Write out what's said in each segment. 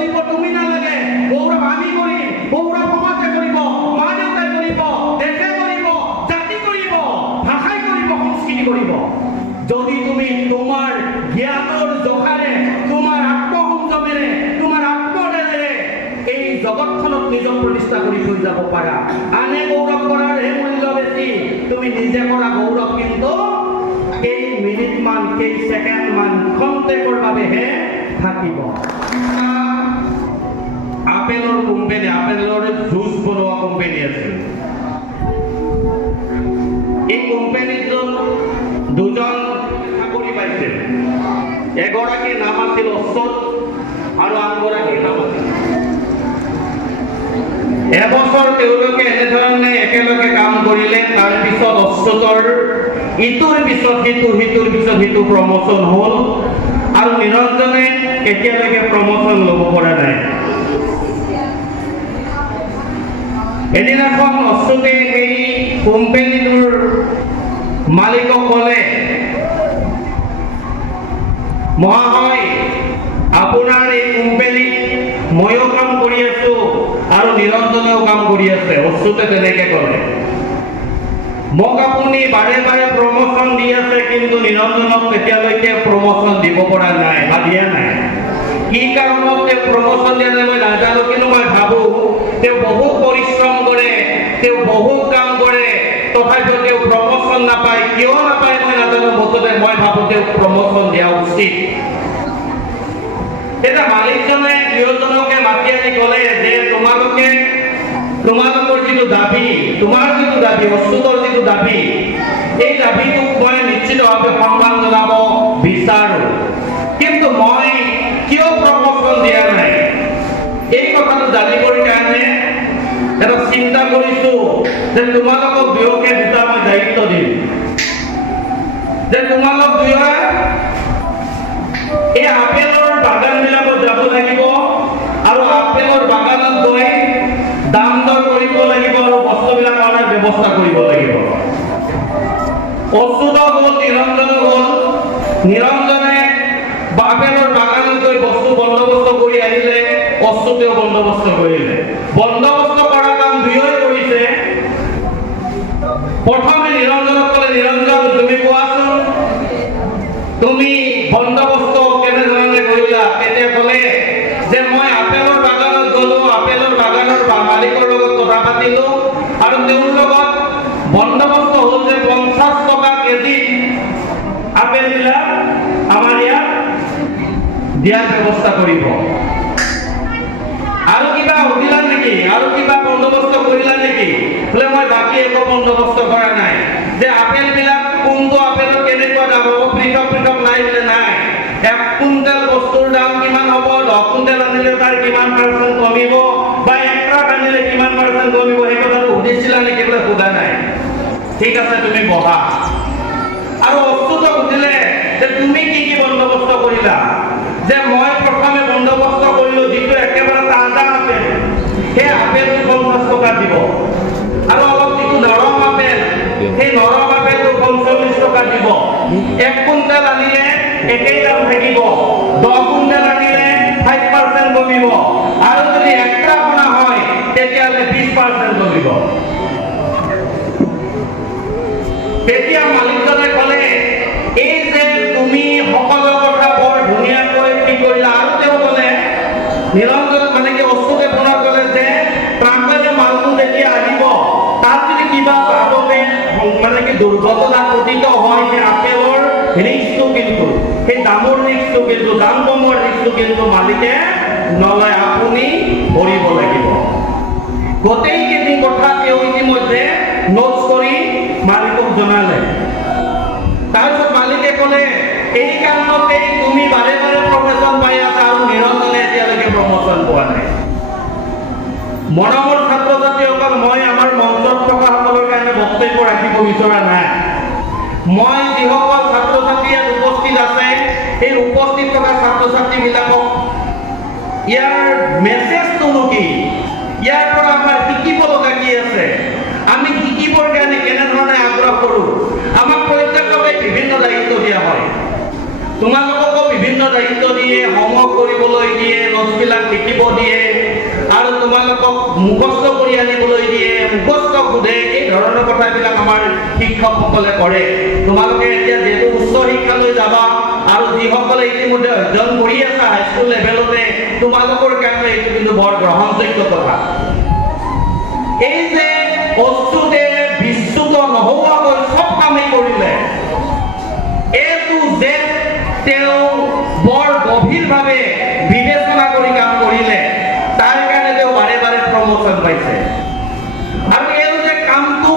তুমি নালাগে, গৌৰৱ আমি কৰিম, গৌৰৱ সমাজে কৰিব, মা দেউতাই কৰিব, দেশে কৰিব, জাতি কৰিব, ভাষাই কৰিব, সংস্কৃতি কৰিব। যদি তুমি তোমাৰ জ্ঞানৰ জোখাৰে, তোমাৰ আত্মসংযমেৰে, তোমাৰ আত্মদেহেৰে এই জগতখনত নিজক প্ৰতিষ্ঠা কৰি থৈ যাব পাৰা। আনে গৌৰৱ কৰাৰহে মূল্য বেছি, তুমি নিজে কৰা গৌৰৱ কিন্তু কেই মিনিট মান, কেই ছেকেণ্ড মান, খন্তেকৰ বাবেহে থাকিব। আপেলৰ কোম্পানী, আপেলৰ জুচ বনোৱা কোম্পানী আছিল। এই কোম্পানীটোত দুজন চাকৰি পাইছিল। এগৰাকীৰ নাম আছিল অচ্যুত আৰু আনগৰাকীৰ নাম আছিল। এবছৰ তেওঁলোকে এনেধৰণে একেলগে কাম কৰিলে। তাৰ পিছত অচ্যুতৰ ইটোৰ পিছত সিটো, সিটোৰ পিছত সিটো প্ৰমোচন হ'ল আৰু নিৰঞ্জনে এতিয়ালৈকে প্ৰমোচন ল'ব পৰা নাই। এদিনাখন অচ্যুতে এই কোম্পানীটোৰ মালিকক ক'লে, মহাশয়, আপোনাৰ এই কোম্পানীত ময়ো কাম কৰি আছো আৰু নিৰঞ্জনেও কাম কৰি আছে। অচ্যুতে তেনেকে ক'লে, মোক আপুনি বাৰে বাৰে প্ৰমোচন দি আছে, কিন্তু নিৰঞ্জনক এতিয়ালৈকে প্ৰমোচন দিব পৰা নাই বা দিয়া নাই। কি কাৰণত তেওঁ প্ৰমোচন দিয়া নাই মই নাজানো, কিন্তু মই ভাবো তেওঁ বহুত পৰিশ্ৰম কৰে, তেওঁ বহুত কাম কৰে, তথাপিও তেওঁ প্ৰমোচন নাপায়। কিয় নাপায় মই নাজানো, মুঠতে মই ভাবো তেওঁক প্ৰমোচন দিয়া উচিত। তেতিয়া মালিকজনে দুয়োজনকে মাতি আনি ক'লে যে তোমালোকৰ যিটো দাবী, তোমাৰ যিটো দাবী, অচ্যুতৰ যিটো দাবী, এই দাবীটোক মই নিশ্চিতভাৱে সন্মান জনাব বিচাৰো, কিন্তু মই কিয় প্ৰমোচন দিয়া নাই এই কথাটো জানিবৰ কাৰণে এটা চিন্তা কৰিছো যে তোমালোকক দুয়োকে দুটা মই দায়িত্ব দিম, যে তোমালোক দুয়োৱে এই আপেলৰ বাগানবিলাকত যাব লাগিব আৰু আপেলৰ বাগানত গৈ দাম দৰ কৰিব লাগিব আৰু বস্তুবিলাক অনাৰ ব্যৱস্থা কৰিব লাগিব। অচ্যুত হ'ল, নিৰঞ্জন হ'ল। নিৰঞ্জনে আপেলৰ বাগানত গৈ বস্তু বন্দোবস্ত কৰি আহিলে, অচ্যুতেও বন্দোবস্ত কৰিলে। বন্দোবস্ত কৰা কাম দুয়োই কৰিছে। প্ৰথমে নিৰঞ্জনক ক'লে, নিৰঞ্জন তুমি কোৱাচোন তুমি বন্দোবস্ত কেনেধৰণে কৰিলা? তেতিয়া ক'লে যে মই আপেলৰ বাগানত গ'লো, আপেলৰ বাগানৰ মালিকৰ লগত কথা পাতিলো আৰু তেওঁৰ লগত বন্দোবস্ত হ'ল যে 50 টকা কেজি আপেলবিলাক আমাৰ ইয়াত দিয়াৰ ব্যৱস্থা কৰিব। আৰু কিবা সুধিলা নেকি? আৰু কিবা বন্দোবস্ত কৰিলা নেকি? বোলে মই বাকী একো বন্দোবস্ত কৰা নাই। যে আপেলবিলাক কোনটো আপেলৰ কেনেকুৱা দাম হ'ব, পৃথক পৃথক নাই বোলে নাই। 1 কুইণ্টেল বস্তুৰ দাম কিমান হ'ব, 10 কুইণ্টেল আনিলে তাৰ কিমান পাৰ্চেণ্ট কমিব, বা 1 ট্ৰাক আনিলে কিমান পাৰ্চেণ্ট কমিব, সেই কথাটো সুধিছিলা নেকি? বোলে সোধা নাই। ঠিক আছে, তুমি বহা। আৰু অচ্যুতক সুধিলে যে তুমি কি কি বন্দোবস্ত কৰিলা? যে মই প্ৰথমে বন্দোবস্ত কৰিলো যিটো একেবাৰে তাজা আপেল, সেই আপেলটো 50 টকা দিব, আৰু অলপ যিটো নৰম আপেল, সেই নৰম আপেলটো 45 টকা দিব। 1 কুইণ্টেল আনিলে একেই দাম থাকিব, 10 কুইণ্টেল আনিলে 5% কমিব, আৰু যদি 1 ট্ৰাক অনা হয় তেতিয়াহ'লে 20% কমিব। তেতিয়া মালিকজনে ক'লে, এই যে তুমি সকলো কথা বৰ ধুনীয়াকৈ কি কৰিলা। আৰু তেওঁ ক'লে, নিৰঞ্জন মানে কি অচ্যুতে পুনৰ ক'লে যে ট্ৰাকেৰে মালটো যেতিয়া আহিব তাত যদি কিবা ভাগতে মানে কি দুৰ্ঘটনা ঘটিত হয়, সেই আপেলৰ ৰিস্কটো কিন্তু, সেই দামৰ ৰিস্কটো কিন্তু, দাম কমৰ ৰিস্কটো কিন্তু মালিকে নলয়, আপুনি ভৰিব লাগিব। গোটেইখিনি কথা তেওঁ ইতিমধ্যে নোটছ কৰি মালিকক জনালে। তাৰপিছত মালিকে ক'লে, এই কাৰণতেই তুমি বাৰে বাৰে প্ৰমোচন পাই আছা আৰু নিৰঞ্জনে এতিয়ালৈকে প্ৰমোচন পোৱা নাই। মৰমৰ ছাত্ৰ ছাত্ৰীসকল, মই আমাৰ মঞ্চত থকা সকলৰ কাৰণে বক্তব্য ৰাখিব বিচৰা নাই। মই যিসকল ছাত্ৰ ছাত্ৰী ইয়াত উপস্থিত আছে, এই উপস্থিত থকা ছাত্ৰ ছাত্ৰীবিলাকক ইয়াৰ মেছেজটোনো কি, ইয়াৰ পৰা আমাৰ শিকিব লগা কি আছে, আমি শিকিবৰ কাৰণে কেনেধৰণে আগ্ৰহ কৰোঁ। আমাক প্ৰত্যেককে বিভিন্ন দায়িত্ব দিয়া হয়, তোমালোককো বিভিন্ন দায়িত্ব দিয়ে, হোমৱৰ্ক কৰিবলৈ দিয়ে, নোটবিলাক লিখিব দিয়ে আৰু তোমালোকক মুখস্থ কৰি আনিবলৈ দিয়ে, মুখস্থ সোধে, এই ধৰণৰ কথাবিলাক আমাৰ শিক্ষকসকলে কৰে। তোমালোকে এতিয়া যিহেতু উচ্চ শিক্ষালৈ যাবা আৰু যিসকলে ইতিমধ্যে অধ্যয়ন কৰি আছা হাইস্কুল লেভেলতে, তোমালোকৰ কাৰণে এইটো কিন্তু বৰ গ্ৰহণযোগ্য কথা। এই যে বস্তুতে বিচ্যুত নোহোৱাকৈ চব কামেই কৰিলে, এইটো যে তেওঁ বৰ গভীৰভাৱে বিবেচনা কৰি কাম কৰিলে, তাৰ কাৰণে তেওঁ বাৰে বাৰে প্ৰমোচন পাইছে। আৰু এই যে কামটো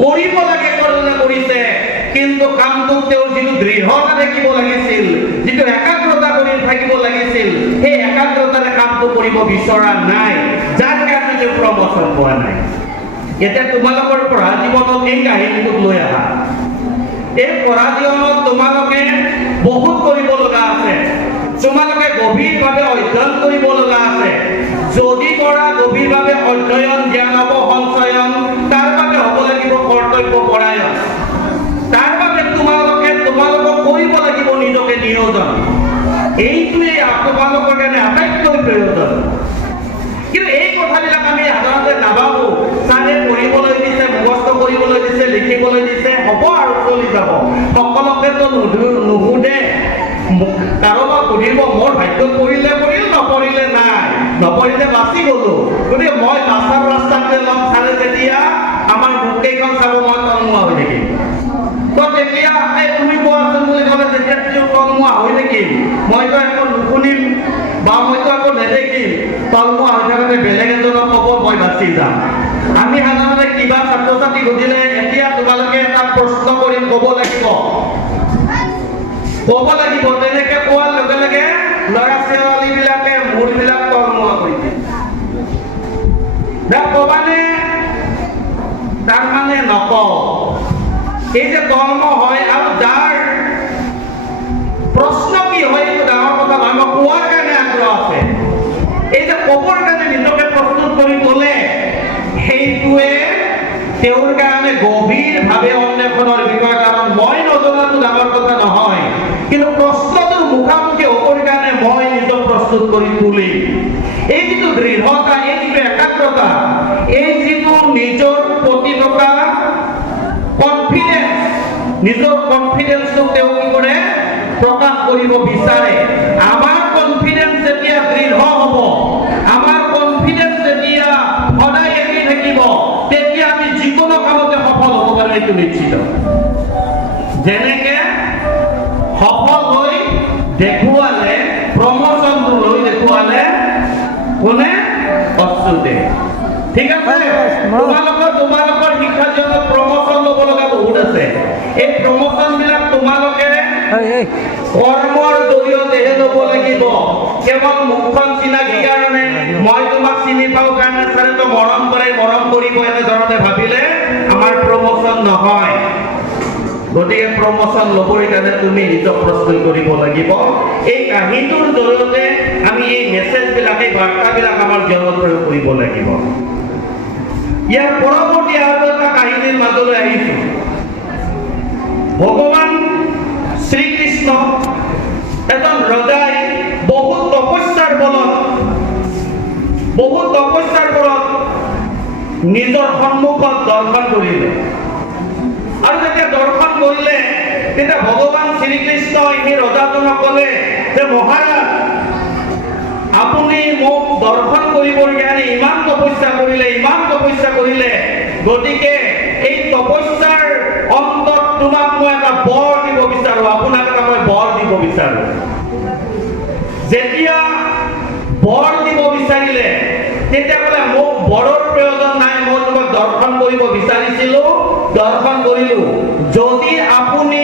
কৰিব লাগে কৰিছে, কিন্তু কামটোত তেওঁৰ যিটো দৃঢ়তা থাকিব লাগিছিল, যিটো একাগ্ৰতা কৰি থাকিব লাগিছিল, সেই একাগ্ৰতাৰে কামটো কৰিব বিচৰা নাই, যাৰ কাৰণে তেওঁ প্ৰমোচন পোৱা নাই। এতিয়া তোমালোকৰ পঢ়া জীৱনত এই কাহিনীটোক লৈ আহা। এই পঢ়া জীৱনত তোমালোকে বহুত কৰিব লগা আছে, তোমালোকে গভীৰভাৱে অধ্যয়ন কৰিব লগা আছে। যদি কৰা গভীৰভাৱে অধ্যয়ন, জ্ঞানব সঞ্চয়ন, তাৰ বাবে হ'ব লাগিব কৰ্তব্য পৰায়ণ। তাৰ বাবে তোমালোকক কৰিব লাগিব নিজকে নিয়োজন। এইটোৱে তোমালোকৰ কাৰণে আটাইতকৈ প্ৰয়োজন। কিন্তু এই কথাবিলাক আমি সাধাৰণতে নাভাবো। ছাৰে পঢ়িবলৈ দিছে, মুখস্থ কৰিবলৈ দিছে, লিখিবলৈ দিছে, হ'ব আৰু চলি যাব। সকলোকেতো নুসুধে, কাৰোবাক সুধিব মোৰ ভাগ্যত পৰিলে পৰিল, নপৰিলে নাই, নপৰিলে বাচি গলো। গতিকে মই বাছৰ ৰাস্তাটোৱে ল'ম। ছাৰে যেতিয়া আমাৰ মুখকেইখন চাব, মই তলমুৱা হৈ থাকিম। তো তেতিয়া তুমি কোৱাচোন বুলি ক'লে, যেতিয়া তলমুৱা হৈ থাকিম, মইতো একো নুশুনিম বা মইতো একো নেদেখিম। তলমুৱা হৈ থাকোঁতে বেলেগ এজনক ক'ব, মই বাচি যাম। আমি সাধাৰণতে কিবা ছাত্ৰ ছাত্ৰী সুধিলে, এতিয়া তোমালোকে এটা প্ৰশ্ন কৰিম, ক'ব লাগিব। তেনেকে কোৱাৰ লগে লগে ল'ৰা ছোৱালীবিলাকে মূৰবিলাক তলমুৱা কৰি দিয়ে। ক'বানে? তাৰমানে নকওঁ। এই যে কৰ্ম হয় আৰু যাৰ প্ৰশ্ন কি হয়, এইটো ডাঙৰ কথা নহয়। মই কোৱাৰ কাৰণে আগ্ৰহ আছে। এই যে ক'বৰ কাৰণে নিজকে প্ৰস্তুত কৰি তোলে, সেইটোৱে তেওঁৰ কাৰণে গভীৰভাৱে অন্বেষণৰ বিষয়। কাৰণ মই নজনাটো ডাঙৰ কথা নহয়, কিন্তু প্ৰশ্নটোৰ মুখামুখি হ'বৰ কাৰণে মই নিজক প্ৰস্তুত কৰি তুলি। এই যিটো দৃঢ়তা, এই যিটো একাগ্ৰতা, এই যিটো নিজৰ প্ৰতি থকা কনফিডেন্স, নিজৰ কনফিডেন্সটোক তেওঁ কি কৰে? প্ৰকাশ কৰিব বিচাৰে। আমাৰ কনফিডেন্স যেতিয়া দৃঢ় হ'ব, আমাৰ কনফিডেন্স যেতিয়া সদায় এৰি থাকিব, তেতিয়া আমি যিকোনো কামতে সফল হ'ব পাৰিম, এইটো নিশ্চিত। যেনেকে সফল হৈ দেখুৱালে, প্ৰমোচনটো লৈ দেখুৱালে কোনে? অচ্যুতে। ঠিক আছে? তোমালোকৰ শিক্ষা জীৱনত প্ৰমোচন ল'ব লগা বহুত আছে। এই প্ৰমোচন বিলাক তোমালোকে কৰ্মৰ জৰিয়তেহে ল'ব লাগিব। কেৱল মুখখন চিনাকি কাৰণে, মই তোমাক চিনি পাওঁ কাৰণে ছাৰেতো মৰম কৰে, মৰম কৰিব, এনেধৰণে ভাবিলে আমাৰ প্ৰমোচন নহয়। গতিকে প্ৰমোচন ল'বৰ কাৰণে তুমি নিজক প্ৰস্তুত কৰিব লাগিব। এই কাহিনীটোৰ জৰিয়তে আমি এই মেছেজবিলাক, এই বাৰ্তাবিলাক আমাৰ জীৱনত প্ৰয়োগ কৰিব লাগিব। ইয়াৰ পৰৱৰ্তী আৰু এটা কাহিনীৰ মাজলৈ আহিছো। ভগৱান শ্ৰীকৃষ্ণ এজন ৰজাই বহুত তপস্যাৰ বলত নিজৰ সন্মুখত দৰ্শন কৰিলে। আৰু যেতিয়া দৰ্শন কৰিলে, তেতিয়া ভগৱান শ্ৰীকৃষ্ণই সেই ৰজাজনক ক'লে যে, মহাৰাজ, আপুনি মোক দৰ্শন কৰিবৰ কাৰণে ইমান তপস্যা কৰিলে, গতিকে এই তপস্যাৰ অন্তত তোমাক মই এটা বৰ দিব বিচাৰো, আপোনাক এটা মই বৰ দিব বিচাৰো। যেতিয়া বৰ দিব বিচাৰিলে, তেতিয়া ক'লে মোক বৰৰ প্ৰয়োজন নাই, মই তোমাক দৰ্শন কৰিব বিচাৰিছিলো, দৰ্শন কৰিলো। যদি আপুনি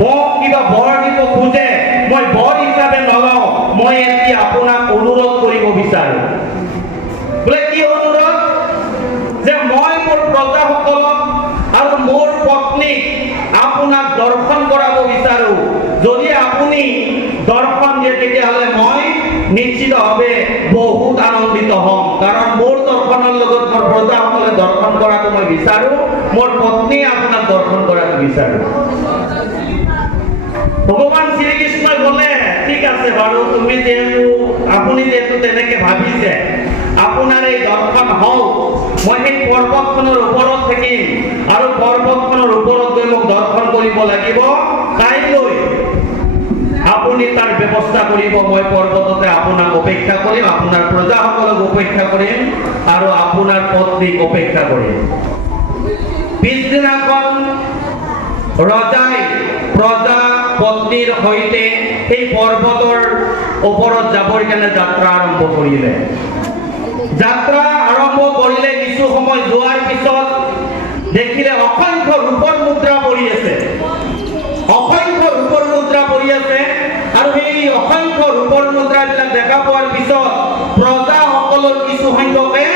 মোক কিবা বৰ দিব খোজে, মই বৰ হিচাপে নলওঁ, মই এতিয়া আপোনাক অনুৰোধ কৰিব বিচাৰো। বোলে কি অনুৰোধ? যে মই মোৰ প্ৰজাসকলক আৰু মোৰ পত্নীক আপোনাক দৰ্শন কৰাব বিচাৰো। যদি আপুনি দৰ্শন দিয়ে, তেতিয়াহ'লে মই নিশ্চিতভাৱে বহুত আনন্দিত হ'ম। কাৰণ মোৰ দৰ্শনৰ লগত মোৰ প্ৰজাসকলে দৰ্শন কৰাটো মই বিচাৰো, মোৰ পত্নী আপোনাক দৰ্শন কৰাটো বিচাৰো। ভগৱান শ্ৰীকৃষ্ণই ক'লে, ঠিক আছে বাৰু, ভাবিছে আপোনাৰ এই দৰ্শন হওক, মই সেই পৰ্বতখনৰ ওপৰত থাকিম আৰু পৰ্বতখনৰ ওপৰত গৈ মোক দৰ্শন কৰিব লাগিব, কাইলৈ আপুনি তাৰ ব্যৱস্থা কৰিব, মই পৰ্বততে আপোনাক অপেক্ষা কৰিম, আপোনাৰ প্ৰজাসকলক অপেক্ষা কৰিম আৰু আপোনাৰ পত্নীক অপেক্ষা কৰিম। পিছদিনাখন ৰজাই প্ৰজা পত্নীৰ সৈতে এই পৰ্বতৰ ওপৰত যাবৰ কাৰণে যাত্ৰা আৰম্ভ কৰিলে। যাত্ৰা আৰম্ভ কৰিলে, কিছু সময় যোৱাৰ পিছত দেখিলে অসংখ্য ৰূপৰ মুদ্ৰা পৰি আছে, অসংখ্য ৰূপৰ মুদ্ৰা পৰি আছে। আৰু সেই অসংখ্য ৰূপৰ মুদ্ৰাবিলাক দেখা পোৱাৰ পিছত প্ৰজাসকলৰ কিছু সংখ্যকে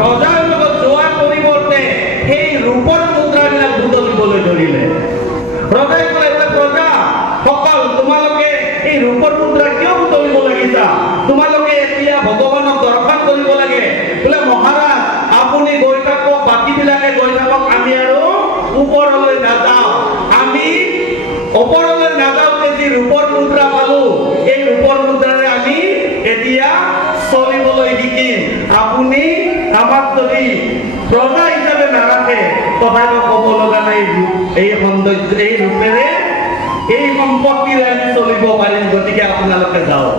ৰজাৰ লগত যোৱাৰ পৰিৱৰ্তে সেই ৰূপৰ মুদ্ৰাবিলাক বুটলিবলৈ ধৰিলে। ৰজাই ক'লে, প্ৰজা সকল, তোমালোকে এই ৰূপৰ মুদ্ৰা কিয় বুটলিব লাগিছা? তোমালোকে এতিয়া ভগৱানক দৰ্শন কৰিব লাগে। বোলে মহাৰাজ, আপুনি গৈ থাকক, বাকীবিলাকে গৈ থাকক, আমি আৰু ওপৰলৈ নাযাওঁ। আমি ওপৰলৈ নাযাওঁতে যি ৰূপৰ মুদ্ৰা পালো, এই ৰূপৰ মুদ্ৰাৰে আমি এতিয়া চলিবলৈ শিকিম। আপুনি আমাক যদি প্ৰজা হিচাপে নাৰাখে, তথাপিও ক'ব লগা নাই, এই সৌন্দৰ্য, এই ৰূপেৰে, এই সম্পত্তিৰে আমি চলিব পাৰিম, গতিকে আপোনালোকে যাওক।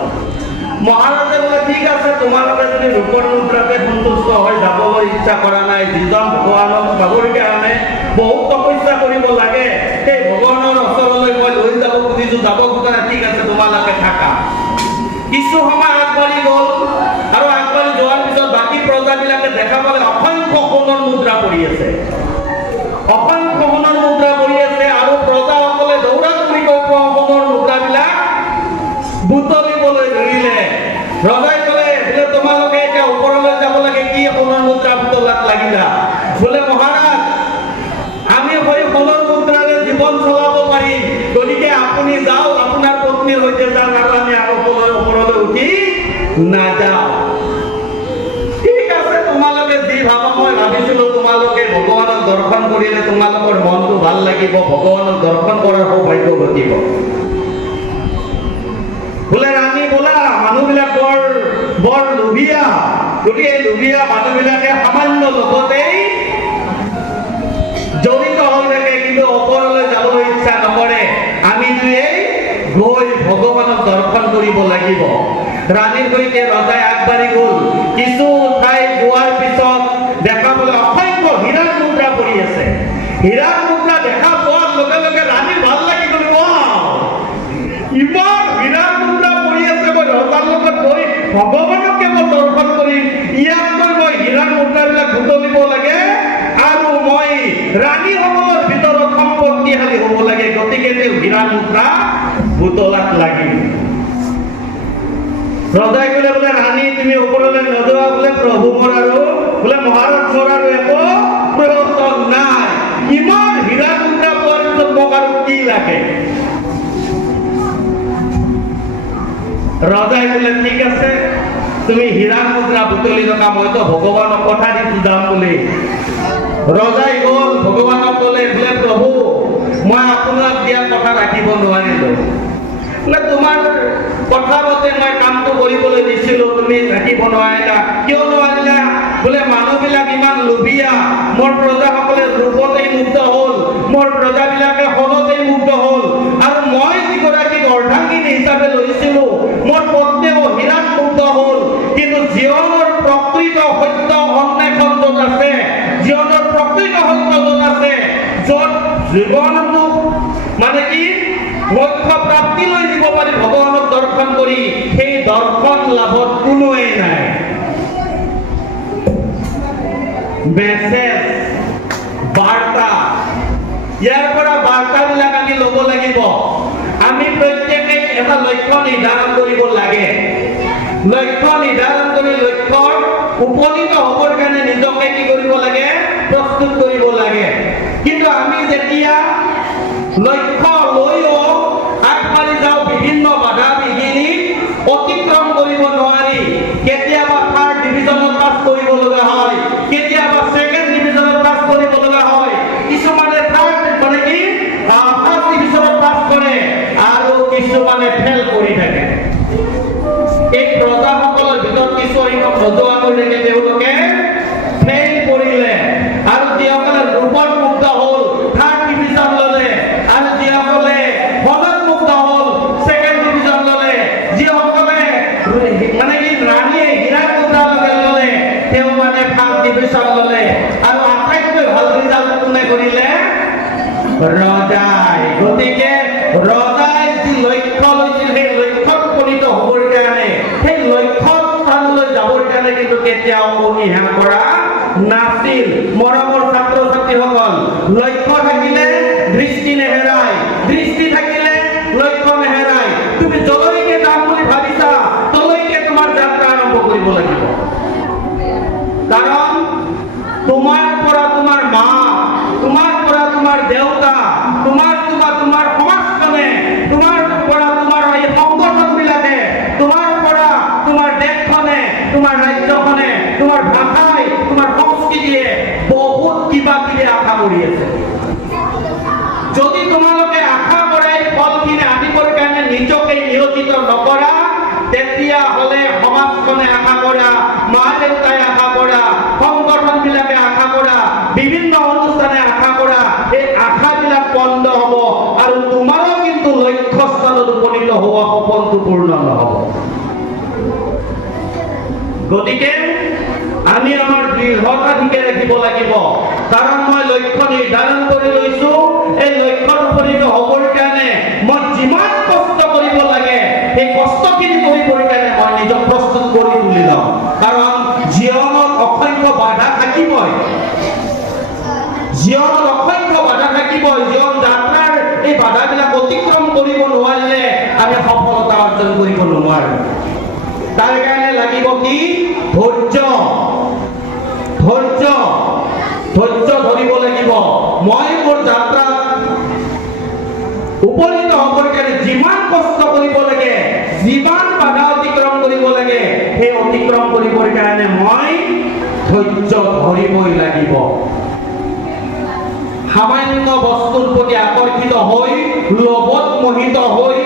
মহাৰাজে বোলে, ঠিক আছে, তোমালোকে যদি ৰূপৰ মুদ্ৰাতে সন্তুষ্ট হৈ যাবলৈ ইচ্ছা কৰা নাই, যিজন ভগৱানক পাবৰ কাৰণে বহুত তপস্যা কৰিব লাগে, সেই ভগৱানৰ ওচৰলৈ মই লৈ যাব খুজিছো, যাব খোজা নাই, ঠিক আছে, তোমালোকে থাকা। কিছু সময় আগবাঢ়ি গ'ল আৰু আগবাঢ়ি যোৱাৰ পিছত বাকী প্ৰজাবিলাকে দেখা পালে অসংখ্য সোণৰ মুদ্ৰা পৰি আছে, অসংখ্য সোণৰ মুদ্ৰা পৰি আছে। আৰু প্ৰজাসকলে দৌৰা দৌৰি কৰি সোণৰ মুদ্ৰাবিলাক বুটলিবলৈ ধৰিলে। ৰজাই ক'লে, বোলে তোমালোকে এতিয়া ওপৰলৈ যাব লাগে, কি সোণৰ মুদ্ৰা বুটলাত লাগিলা? বোলে মহাৰাজ, আমি হৈ সোণৰ মুদ্ৰাৰে জীৱন চলাব পাৰিম, গতিকে আপুনি যাওক, আপোনাৰ পত্নীৰ সৈতে যাওক, আৰু আমি আৰু ওপৰলৈ উঠি নাযাওঁ। ঠিক আছে, তোমালোকে যি ভাবা, মই ভাবিছিলো তোমালোকে ভগৱানক দৰ্শন কৰিলে তোমালোকৰ মনটো ভাল লাগিব, ভগৱানক দৰ্শন কৰাৰ সৌভাগ্য ঘটিব। বোলে ৰাণী, বোলা মানুহবিলাক বৰ লোভীয়া, গতিকে এই লোভীয়া মানুহবিলাকে সামান্য লগতেই জড়িত হৈ থাকে, কিন্তু ওপৰলৈ যাবলৈ ইচ্ছা নকৰে। আমি দুয়েই গৈ ভগৱানক দৰ্শন কৰিব লাগিব। ৰাণীৰ সৈতে ৰজাই আগবাঢ়ি গ'ল। কিছু ঠাই যোৱাৰ পিছত দেখা পালে অসংখ্য হীৰাৰ মুদ্ৰা পৰি আছে। হীৰাৰ মুদ্ৰা দেখা পোৱাৰ লগে লগে ৰাণীৰ ভাল লাগি গ'ল, ইমান হীৰাৰ মুদ্ৰা পৰি আছে, মই ৰজাৰ লগত গৈ ভগৱানক কেৱল দৰ্শন কৰিম, ইয়াতকৈ মই হীৰাৰ মুদ্ৰাবিলাক বুটলিব লাগে আৰু মই ৰাণীসকলৰ ভিতৰত সম্পত্তিশালী হ'ব লাগে, গতিকে তেওঁ হীৰা মুদ্ৰা বুটলাত লাগিল। ৰজাই ক'লে, বোলে ৰাণী, তুমি ওপৰলৈ নোযোৱা? বোলে প্ৰভু, মোৰ আৰু বোলে মহাৰাজ, মোৰ আৰু একো প্ৰয়োজন নাই, ইমান হীৰা মুদ্ৰা পোৱাৰ পিছত মোক আৰু কি লাগে? ৰজাই বোলে, ঠিক আছে, তুমি হীৰা মুদ্ৰা বুটলি থকা, মইতো ভগৱানক কথা দিছো যাম বুলি। ৰজাই গ'ল, ভগৱানক ক'লে, বোলে প্ৰভু, মই আপোনাক দিয়া কথা ৰাখিব নোৱাৰিলো, বোলে তোমাৰ কথা মতে মই কামটো কৰিবলৈ দিছিলো, তুমি ৰাখিব নোৱাৰিলা। কিয় নোৱাৰিলা? বোলে মানুহবিলাক ইমান লোভীয়া, মোৰ প্ৰজাসকলে ৰূপতেই মুগ্ধ হ'ল, মোৰ প্ৰজাবিলাকে সোণতেই মুগ্ধ হ'ল, আৰু মই যিগৰাকীক অৰ্ধাংগিনী হিচাপে লৈছিলো, মোৰ পত্নীও হীৰাত মুগ্ধ হ'ল। কিন্তু জীৱনৰ প্ৰকৃত সত্য অন্বেষণ য'ত আছে, জীৱনৰ প্ৰকৃত সত্য য'ত আছে, য'ত জীৱনটো মানে কি লক্ষ্য প্ৰাপ্তিলৈ দিব পাৰি ভগৱানক দৰ্শন কৰি, সেই দৰ্শন লাভত কোনোৱেই নাই। মেছেজ, বাৰ্তা, ইয়াৰ পৰা বাৰ্তাবিলাক আমি ল'ব লাগিব। আমি প্ৰত্যেকে এটা লক্ষ্য নিৰ্ধাৰণ কৰিব লাগে। লক্ষ্য নিৰ্ধাৰণ কৰি লক্ষ্যৰ উপনীত হ'বৰ কাৰণে নিজকে কি কৰিব লাগে? প্ৰস্তুত কৰিব লাগে। কিন্তু আমি যেতিয়া লক্ষ্য লৈও আগবাঢ়ি যাওঁ, বিভিন্ন বাধা বিঘিনি অতিক্ৰম কৰিব নোৱাৰি, কেতিয়াবা থাৰ্ড ডিভিজনত পাছ কৰিব লগা হয়, কেতিয়াবা ছেকেণ্ড ডিভিজনত পাছ কৰিব লগা হয়, কিছুমানে থাৰ্ড মানে কি ফাৰ্ষ্ট ডিভিজনত পাছ কৰে আৰু কিছুমানে ফেল কৰি থাকে। এই প্ৰজাসকলৰ ভিতৰত নোযোৱাকৈ দেখি তেওঁলোকে ফেইল কৰিলে আৰু যিসকলে ৰূপত মুগ্ধ হ'ল থাৰ্ড ডিভিজন ল'লে আৰু যিসকলে পদত মুগ্ধ হ'ল ছেকেণ্ড ডিভিজন ল'লে যিসকলে মানে কি ৰাণীয়ে হীৰা মুদ্ৰা ল'লে তেওঁ মানে ফাৰ্ষ্ট ডিভিজন ল'লে আৰু আটাইতকৈ ভাল ৰিজাল্ট কোনে কৰিলে ৰজাই গতিকে ৰজাই যি লক্ষ্য লৈছিল সেই লক্ষ্যত উপনীত হ'বৰ কাৰণে সেই লক্ষ্য স্থানলৈ যাবৰ কাৰণে কিন্তু কেতিয়াও অনীহা কৰা নাছিল মৰমৰ ছাত্ৰ ছাত্ৰীসকল লক্ষ্য থাকিলে দৃষ্টি নেহেৰাই দৃষ্টি থাকিলে লক্ষ্য নেহেৰাই তুমি যলৈকে যাম বুলি ভাবিছা তলৈকে তোমাৰ যাত্ৰা আৰম্ভ কৰিব লাগিব কাৰণ তোমাৰ পৰা তোমাৰ মা তোমাৰ পৰা তোমাৰ দেউতা তোমাৰ সমাজখনে তোমাৰ পৰা তোমাৰ এই সংগঠনবিলাকে তোমাৰ পৰা তোমাৰ দেশখনে তোমাৰ ৰাজ্যখনে তোমাৰ ভাষাই তোমাৰ সংস্কৃতিয়ে বহুত কিবা কিবি আশা কৰি আছে যদি তোমালোকে আশা কৰে ফলখিনি আনিবৰ কাৰণে নিজকে নিয়োজিত নকৰা তেতিয়াহ'লে সমাজখনে আশা কৰা মা দেউতাই আশা কৰা সংগঠনবিলাকে আশা কৰা বিভিন্ন অনুষ্ঠানে আশা কৰা এই আশাবিলাক বন্ধ হ'ব আৰু তোমাৰো কিন্তু লক্ষ্যস্থানত উপনীত হোৱা সপোনটো পূৰ্ণ নহ'ব গতিকে আমি আমাৰ দৃঢ়তা ঠিকে ৰাখিব লাগিব কাৰণ মই লক্ষ্য নিৰ্ধাৰণ কৰি লৈছো এই লক্ষ্যত উপনীত হ'বৰ কাৰণে মই যিমান কষ্ট কৰিব লাগে সেই কষ্টখিনি কৰিবৰ কাৰণে মই নিজক প্ৰস্তুত কৰি তুলি লওঁ কাৰণ জীৱনত অসংখ্য বাধা থাকিবই জীৱন যাত্ৰাৰ এই বাধাবিলাক অতিক্ৰম কৰিব নোৱাৰিলে আমি সফলতা অৰ্জন কৰিব নোৱাৰো তাৰ কাৰণে লাগিব কি ধৈৰ্য ধৰিব লাগিব মই মোৰ যাত্ৰাত উপনীত হ'বৰ কাৰণে যিমান কষ্ট কৰিব লাগে যিমান বাধা অতিক্ৰম কৰিব লাগে সেই অতিক্ৰম কৰিবৰ কাৰণে মই ধৈৰ্য ধৰিবই লাগিব সামান্য বস্তুৰ প্ৰতি আকৰ্ষিত হৈ লোভত মোহিত হৈ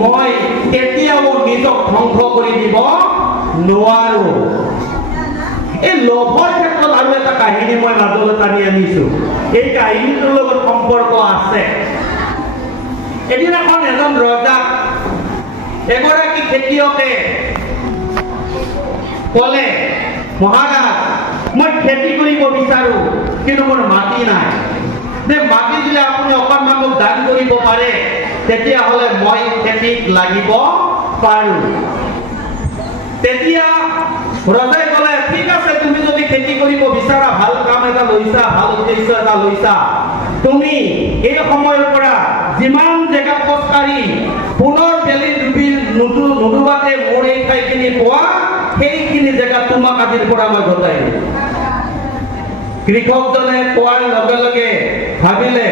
মই কেতিয়াও নিজক ধ্বংস কৰি দিব নোৱাৰো এই লোভৰ ক্ষেত্ৰত আৰু এটা কাহিনী মই মাজলৈ টানি আনিছো এই কাহিনীটোৰ লগত সম্পৰ্ক আছে এদিন এজন ৰজাক এগৰাকী খেতিয়কে ক'লে মহাৰাজ মই খেতি কৰিব বিচাৰো কিন্তু মোৰ মাটি নাই মাটি দিলে আপুনি অকণমান মোক দান কৰিব পাৰে তেতিয়াহ'লে মই খেতিত লাগিব পাৰো তেতিয়া ৰজাই ক'লে ঠিক আছে তুমি যদি খেতি কৰিব বিচাৰা ভাল কাম এটা লৈছা ভাল উদ্দেশ্য এটা লৈছা তুমি এই সময়ৰ পৰা যিমান জেগা খোজকাঢ়ি পুনৰ বেলি নুডুবাতে মোৰ এই ঠাইখিনি পোৱা সেইখিনি জেগা তোমাক আজিৰ পৰা মই গতাই দিম কৃষকজনে কোৱাৰ লগে লগে ভাবিলে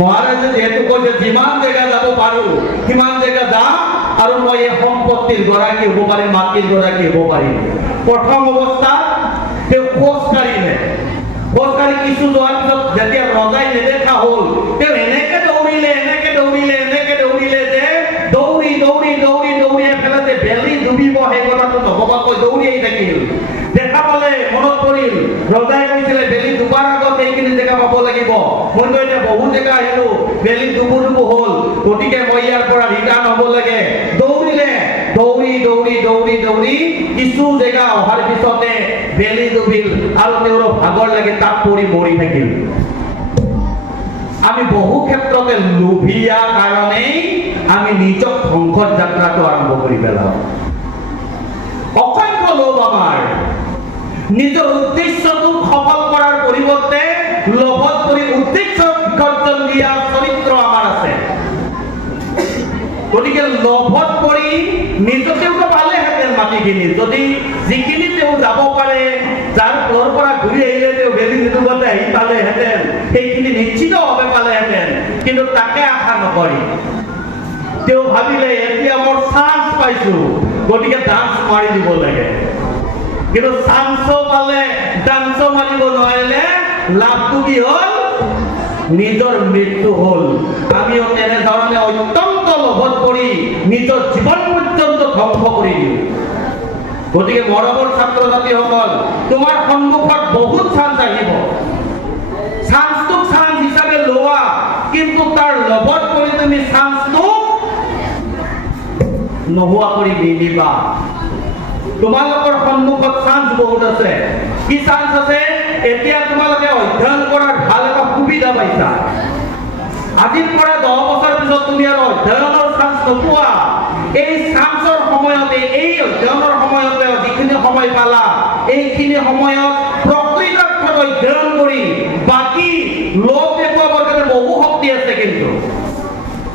মহাৰাজে যিহেতু কৈছে যিমান জেগা যাব পাৰো সিমান জেগা যাম আৰু মই এই সম্পত্তিৰ গৰাকী হ'ব পাৰিম মাটিৰ গৰাকী হ'ব পাৰিম প্ৰথম অৱস্থাত তেওঁ খোজকাঢ়ি কিছু যোৱাৰ পিছত যেতিয়া ৰজাই নেদেখা হ'ল তেওঁ এনেকে দৌৰিলে যে দৌৰি এফালে বেলি ডুবিব সেই কথাটো নভবাকৈ দৌৰিয়েই থাকিল দেখা পালে মনত পৰিল ৰজাই কৈছিলে বেলি ডুবাৰ আগত এইখিনি জেগা পাব লাগিব মইতো এতিয়া বহু জেগা আহিলো বেলি ডুবু হ'ল গতিকে মই ইয়াৰ পৰা ৰিটাৰ্ণ হ'ব লাগে দৌৰিলে দৌৰি কিছু জেগা অহাৰ পিছতে বেলি ডুবিল আৰু তেওঁৰ ভাগৰ লাগে তাত পৰি মৰি থাকিল আমি বহু ক্ষেত্ৰতে লোভিয়া কাৰণেই আমি নিজক ধ্বংসৰ যাত্ৰাটো আৰম্ভ কৰি পেলাওঁ অসংখ্য লোভ আমাৰ নিজৰ উদ্দেশ্যটো সফল কৰাৰ পৰিৱৰ্তে লোভত পৰি উদ্দেশ্য বিসৰ্জন দিয়া চৰিত্ৰ আমাৰ আছে গতিকে লোভত পৰি নিজকেও পালেহেঁতেন মাটিখিনি যদি যিখিনি তেওঁ যাব পাৰে যাৰ ঘৰৰ পৰা ঘূৰি আহিলে তেওঁ বেলি নিডুবতে আহি পালেহেঁতেন সেইখিনি নিশ্চিতভাৱে পালেহেঁতেন কিন্তু তাকে আশা নকৰি তেওঁ ভাবিলে এতিয়া মোৰ চান্স পাইছো গতিকে ডান্স মাৰি দিব লাগে কিন্তু চান্সো পালে ডান্সো মাৰিব নোৱাৰিলে লাভটো কি হ'ল নিজৰ মৃত্যু হ'ল আমিও তেনেধৰণে অত্যন্ত লোভত পৰি নিজৰ জীৱন পৰ্যন্ত ধ্বংস কৰি দিওঁ গতিকে মৰমৰ ছাত্ৰ ছাত্ৰীসকল, তোমাৰ সন্মুখত বহুত চান্স আহিব। চান্সটোক চান্স হিচাপে লোৱা, কিন্তু তাৰ লগত কৰি তুমি চান্সটো নোহোৱা কৰি নিদিবা। তোমালোকৰ সন্মুখত চান্স বহুত আছে। কি চান্স আছে? এতিয়া তোমালোকে অধ্যয়ন কৰাৰ ভাল এটা সুবিধা পাইছা। আজিৰ পৰা 10 বছৰ পিছত তুমি আৰু অধ্যয়নৰ চান্স নোপোৱা। এই চান্সৰ সময়তে, এই অধ্যয়নৰ সময়তে যিখিনি সময় পালা, এইখিনি সময়ত প্ৰকৃতাৰ্থত অধ্যয়ন কৰি বাকী লোক দেখুৱাবৰ কাৰণে বহু শক্তি আছে, কিন্তু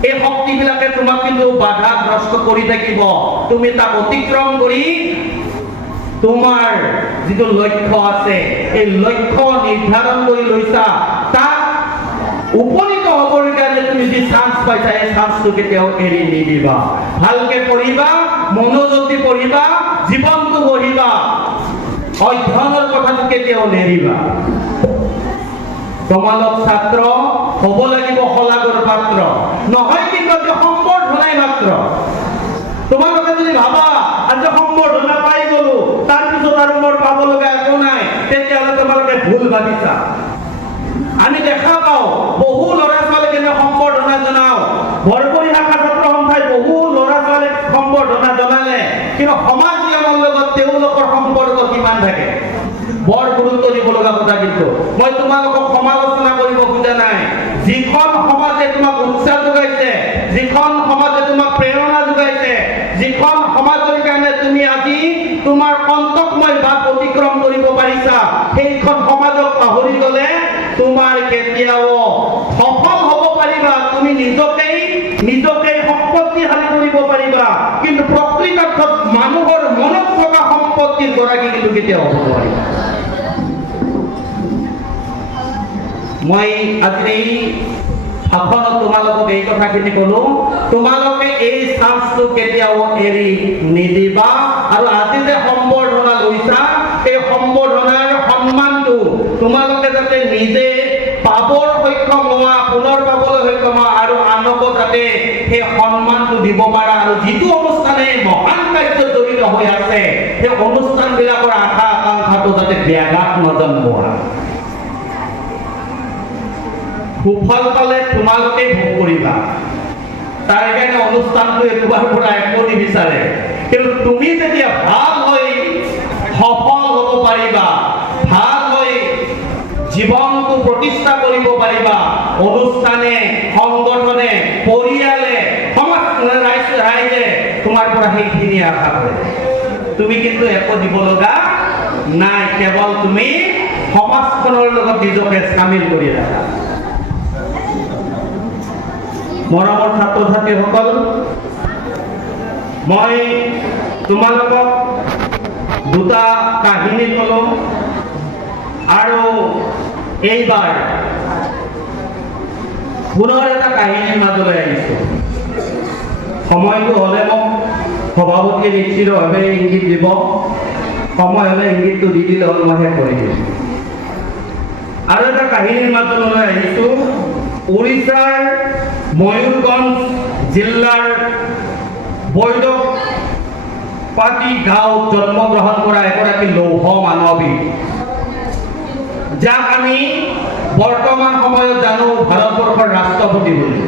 এই শক্তিবিলাকে তোমাক কিন্তু বাধাগ্ৰস্ত কৰি থাকিব। তুমি তাক অতিক্ৰম কৰি তোমাৰ যিটো লক্ষ্য আছে, এই লক্ষ্য নিৰ্ধাৰণ কৰি লৈছা, তাক উপনীত হ'বৰ কাৰণে তুমি যি চান্স পাইছা, এই চান্সটো কেতিয়াও এৰি নিদিবা। ভালকে পঢ়িবা, মনোযোগ দি পঢ়িবা, জীৱনটো গঢ়িবা, অধ্যয়নৰ কথাটো কেতিয়াও নেৰিবা। তোমালোক ছাত্ৰ হ'ব লাগিব শলাগৰ পাত্ৰ, নহয় কিন্তু সম্বৰ্ধনাই মাত্ৰ। তোমালোকে যদি ভাবা আজি সম্বৰ্ধনা পাই গলো, তাৰপিছত আৰু মোৰ পাব লগা একো নাই, তেতিয়াহ'লে তোমালোকে ভুল ভাবিছা। আমি দেখা পাওঁ বহু ল'ৰা ছোৱালীক এনে সম্বৰ্ধনা জনাও। বৰপৰী শাখা ছাত্ৰ সন্থাই বহু ল'ৰা ছোৱালীক সম্বৰ্ধনা জনালে, কিন্তু সমাজ নিয়মৰ লগত তেওঁলোকৰ সম্পৰ্ক কিমান থাকে বৰ গুৰুত্ব দিব লগা কথা। কিন্তু মই তোমালোকক সমালোচনা কৰিব খোজা নাই। যিখন সমাজে তোমাক উৎসাহ যোগাইছে, যিখন সমাজে তোমাক প্ৰেৰণা যোগাইছে, যিখন সমাজৰ কাৰণে তুমি আজি তোমাৰ কণ্টকময় বাট অতিক্ৰম কৰিব পাৰিছা, সেইখন সমাজক পাহৰি গ'লে তোমাৰ কেতিয়াও সফল হ'ব পাৰিবা। তুমি নিজকেই সম্পত্তিশালী কৰিব পাৰিবা, কিন্তু প্ৰকৃতাৰ্থত মানুহৰ মনত থকা সম্পত্তিৰ গৰাকী কিন্তু কেতিয়াও হ'ব নোৱাৰিবা। মই আজি এই ভাষণত তোমালোকক এই কথাখিনি ক'লো, তোমালোকে এই চান্সটো কেতিয়াও এৰি নিদিবা। আৰু আজি যে সম্বৰ্ধনা লৈছা, এই সম্বৰ্ধনাৰ সন্মানটো তোমালোকে যাতে নিজে পাবৰ সক্ষম হোৱা, পুনৰ পাবলৈ সক্ষম হোৱা, আৰু আনকো যাতে সেই সন্মানটো দিব পাৰা। আৰু যিটো অনুষ্ঠানে মহান কাৰ্যত জড়িত হৈ আছে, সেই অনুষ্ঠানবিলাকৰ আশা আকাংক্ষাটো যাতে ব্যাঘাত নজন্মোৱা। সুফল পালে তোমালোকে ভোগ কৰিবা, তাৰ কাৰণে অনুষ্ঠানটো এবাৰ পৰা একো নিবিচাৰে। কিন্তু তুমি যেতিয়া ভাল হৈ সফল হ'ব পাৰিবা, ভাল হৈ জীৱনটো প্ৰতিষ্ঠা কৰিব পাৰিবা, অনুষ্ঠানে, সংগঠনে, পৰিয়ালে, সমাজ ৰাইজে তোমাৰ পৰা সেইখিনি আশা কৰে। তুমি কিন্তু একো দিব লগা নাই, কেৱল তুমি সমাজখনৰ লগত নিজকে চামিল কৰি ৰাখা। মৰমৰ ছাত্ৰ ছাত্ৰীসকল, মই তোমালোকক দুটা কাহিনী ক'লো, আৰু এইবাৰ পুনৰ এটা কাহিনীৰ মাজলৈ আহিছোঁ। সময়টো হ'লে মোক সভাপতিয়ে নিশ্চিতভাৱে ইংগিত দিব, সময় হ'লে ইংগিতটো দি দিলে হ'ল, মই শেষ কৰি দিম। আৰু এটা কাহিনীৰ মাজলৈ আহিছোঁ। উৰিষ্যাৰ ময়ূৰগঞ্জ জিলাৰ বৈদপাতি গাঁৱত জন্মগ্ৰহণ কৰা এগৰাকী লৌহ মানৱী, যাক আমি বৰ্তমান সময়ত জানো ভাৰতবৰ্ষৰ ৰাষ্ট্ৰপতি বুলি।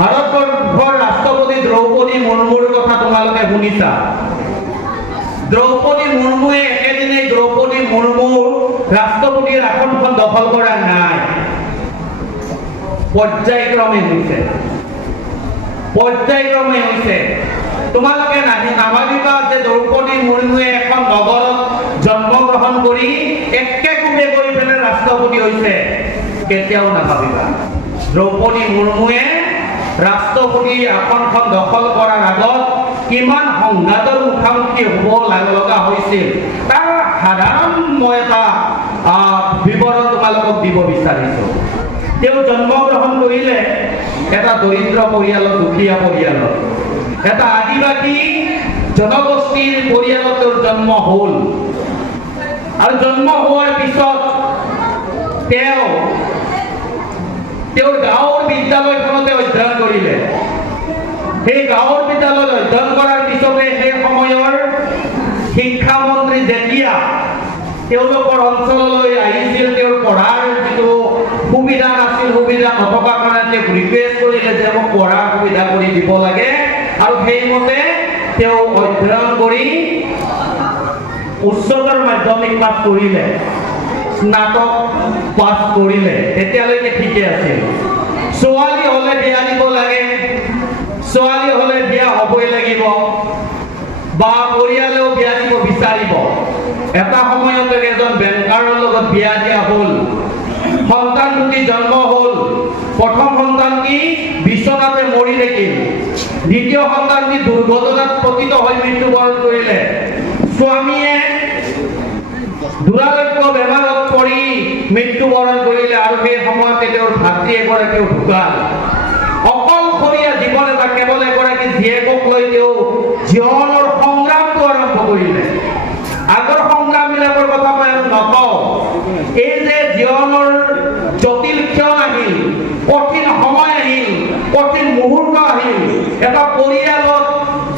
ভাৰতবৰ্ষৰ ৰাষ্ট্ৰপতি দ্ৰৌপদী মুৰ্মুৰ কথা তোমালোকে শুনিছা। দ্ৰৌপদী মুৰ্মুৱে একেদিনাই দ্ৰৌপদী মুৰ্মুৰ ৰাষ্ট্ৰপতিৰ আসনখন দখল কৰা নাই, পৰ্যায়ক্ৰমে হৈছে। তোমালোকে নাভাবিবা যে দ্ৰৌপদী মুৰ্মুৱে এখন নগৰত জন্মগ্ৰহণ কৰি একেকোবে কৰি পেলাই ৰাষ্ট্ৰপতি হৈছে, কেতিয়াও নাভাবিবা। দ্ৰৌপদী মুৰ্মুৱে ৰাষ্ট্ৰপতিৰ আসনখন দখল কৰাৰ আগত কিমান সংঘাতৰ মুখামুখি হ'ব লগা হৈছিল, তাৰ সাধাৰণ মই এটা বিৱৰণ তোমালোকক দিব বিচাৰিছোঁ। তেওঁ জন্মগ্ৰহণ কৰিলে এটা দৰিদ্ৰ পৰিয়ালত, দুখীয়া পৰিয়ালত, এটা আদিবাসী জনগোষ্ঠীৰ পৰিয়ালত তেওঁৰ জন্ম হ'ল। আৰু জন্ম হোৱাৰ পিছত তেওঁৰ গাঁৱৰ বিদ্যালয়খনতে অধ্যয়ন কৰিলে। সেই গাঁৱৰ বিদ্যালয়ত অধ্যয়ন কৰাৰ পিছতে সেই সময়ৰ তেওঁলোকৰ অঞ্চললৈ আহিছিল, তেওঁৰ পঢ়াৰ যিটো সুবিধা নাছিল, সুবিধা নথকাৰ কাৰণে তেওঁ ৰিকুৱেষ্ট কৰিলে যে মোক পঢ়াৰ সুবিধা কৰি দিব লাগে, আৰু সেইমতে তেওঁ অধ্যয়ন কৰি উচ্চতৰ মাধ্যমিক পাছ কৰিলে, স্নাতক পাছ কৰিলে, তেতিয়ালৈকে ঠিকে আছিল। ছোৱালী হ'লে বিয়া দিব লাগে, ছোৱালী হ'লে বিয়া হ'বই লাগিব, বা পৰিয়ালেও বিয়া দিব বিচাৰিব। এটা সময়ত এজন বেংকাৰৰ লগত বিয়া দিয়া হ'ল, সন্তান দুটি জন্ম হ'ল। প্ৰথম সন্তানটি বিচনাতে মৰি থাকিল, দ্বিতীয় সন্তানটি দুৰ্ঘটনাত পতিত হৈ মৃত্যুবৰণ কৰিলে। স্বামীয়ে দুৰাৰোগ্য বেমাৰত পৰি মৃত্যুবৰণ কৰিলে, আৰু সেই সময়তে তেওঁৰ ভাতৃ এগৰাকীও ঢুকাল। অকলশৰীয়া জীৱন এটা কেৱল এগৰাকী জীয়েকক লৈ তেওঁ জীৱনৰ সংগ্ৰামটো আৰম্ভ কৰিলে। আগৰ সংগ্ৰামবিলাকৰ কথা মই আৰু নকওঁ। এই যে জীৱনৰ জটিল ক্ষণ আহিল, কঠিন সময় আহিল, কঠিন মুহূৰ্ত আহিল, এটা পৰিয়ালত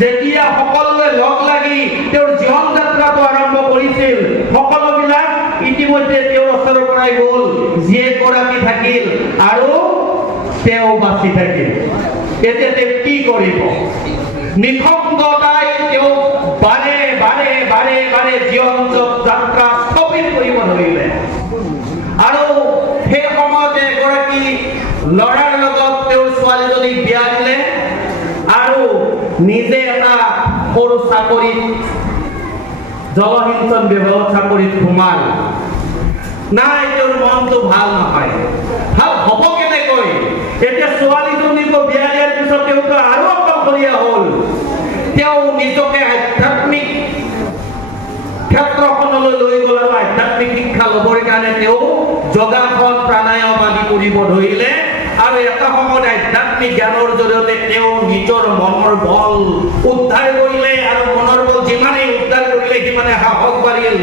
যেতিয়া সকলোৱে লগ লাগি তেওঁৰ জীৱন যাত্ৰাটো আৰম্ভ কৰিছিল, সকলোবিলাক ইতিমধ্যে তেওঁৰ ওচৰৰ পৰাই গ'ল। জীয়েকগৰাকী থাকিল আৰু তেওঁ বাচি থাকিল। এতিয়া তেওঁ কি কৰিব? নিঃসংগতাই তেওঁ বাৰে বাৰে বাৰে বাৰে জীৱন যাত্ৰা স্থবিৰ কৰিব ধৰিলে, আৰু সেই সময়তে এগৰাকী ল'ৰাৰ লগত তেওঁৰ ছোৱালীজনীক বিয়া দিলে, আৰু নিজে এটা সৰু চাকৰিত, জলসিঞ্চন বিভাগৰ চাকৰিত সোমাল। নাই, তেওঁৰ মনটো ভাল নহয়। ভাল হ'ব কেনেকৈ? এতিয়া ছোৱালীজনীকো বিয়া দিয়াৰ পিছত তেওঁতো আৰু অকলশৰীয়া হ'ল। তেওঁ নিজকে আধ্যাত্মিক ক্ষেত্ৰখনলৈ লৈ গ'ল, আৰু আধ্যাত্মিক শিক্ষা ল'বৰ কাৰণে তেওঁ যোগাসন প্ৰাণায়াম আদি কৰিব ধৰিলে, আৰু এটা সময়ত আধ্যাত্মিক জ্ঞানৰ জৰিয়তে তেওঁ নিজৰ মনৰ বল উদ্ধাৰ কৰিলে, আৰু মনৰ বল যিমানেই উদ্ধাৰ কৰিলে সিমানে সাহস বাঢ়িল।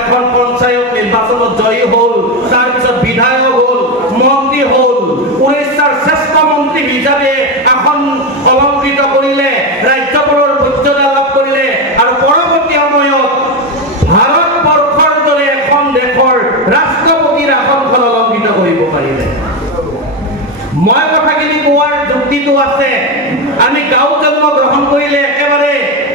এখন পঞ্চায়ত নিৰ্বাচনত জয়ী হ'ল, তাৰপিছত বিধায়ক হ'ল, মন্ত্ৰী হ'ল, উৰিষ্যাৰ শ্ৰেষ্ঠ মন্ত্ৰী হিচাপে আসন অলংকৃত কৰিলে, ৰাজ্যপালৰ মৰ্যাদা লাভ কৰিলে, আৰু পৰৱৰ্তী সময়ত ভাৰতবৰ্ষৰ দৰে এখন দেশৰ ৰাষ্ট্ৰপতিৰ আসনখন অলংকৃত কৰিব পাৰিলে। মই কথাখিনি কোৱাৰ যুক্তিটো আছে, আমি গাঁৱত জন্ম গ্ৰহণ কৰিলে একেবাৰে